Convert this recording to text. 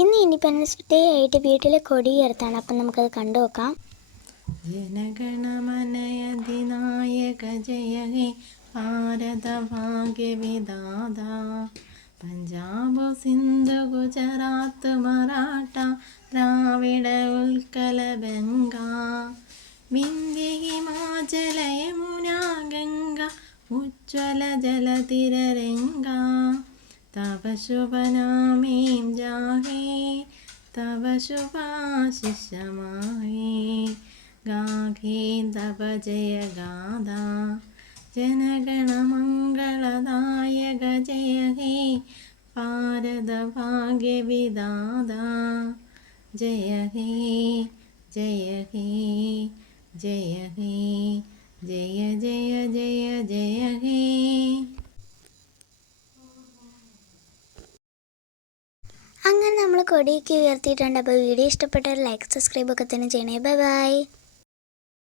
ഇന്ന് independence day ആയിട്ട് വീട്ടിലെ കൊടി ഉയർത്താണ്. അപ്പം നമുക്കത് കണ്ടു നോക്കാം. ജനഗണമനയധിനായക ജയ ഹേ ഭാരത ഭാഗ്യ വിധാത പഞ്ചാബ് സിന്ധു ഗുജറാത്ത് മറാഠ ദ്രാവിഡ ഉൽക്കല ബംഗ വിന്ധ്യ ഹിമാചല യമുന ഗംഗ ഉജ്ജ്വല ജലതിരരംഗ തവ ശുഭനാമേ ജാഹേ തവ ശുഭാശിഷ മാഹേ ഗാഹേ തവ ജയ ഗാഥ ജനഗണ മംഗളദായക ജയ ഹേ ഭാരത ഭാഗ്യ വിധാത ജയ ഹേ ജയ ഹേ ജയ ഹേ ജയ ജയ ജയ ജയ ഹേ. അങ്ങനെ നമ്മൾ കൊടിയൊക്കെ ഉയർത്തിയിട്ടുണ്ട്. അപ്പോൾ വീഡിയോ ഇഷ്ടപ്പെട്ടാൽ ലൈക്ക് സബ്സ്ക്രൈബ് ഒക്കെ തന്നെ ചെയ്യണേ. Bye bye.